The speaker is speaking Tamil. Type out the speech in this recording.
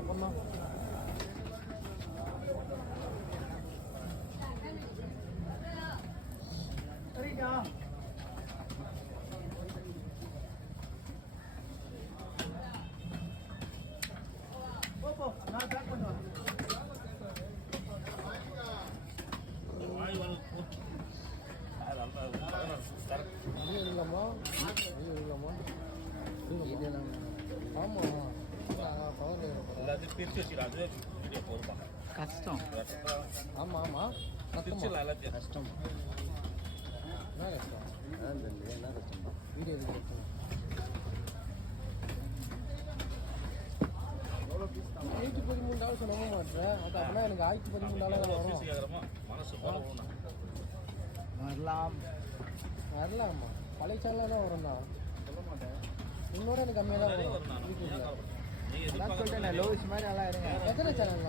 அப்புறமா சரிக்கா போ நான் பேக் பண்ணுவேன். கஷ்டம். ஆமா ஆமா கஷ்டம். என்ன கஷ்டம்? என்ன கஷ்டம்? வீடியோ எடுத்து 13 நம்ப மாட்டேன். அது அப்படின்னா எனக்கு 13 வரும். வரலாம் வரலாமா? பழைய சேனலாக தான் வரும் தான். சொல்ல மாட்டேன். இன்னோட எனக்கு கம்மியாக தான் வரும் யூடியூப்ல. சொல்லிட்டேன் லோவிஸ் மாதிரி நல்லா இருங்க. எத்தனை சேனல்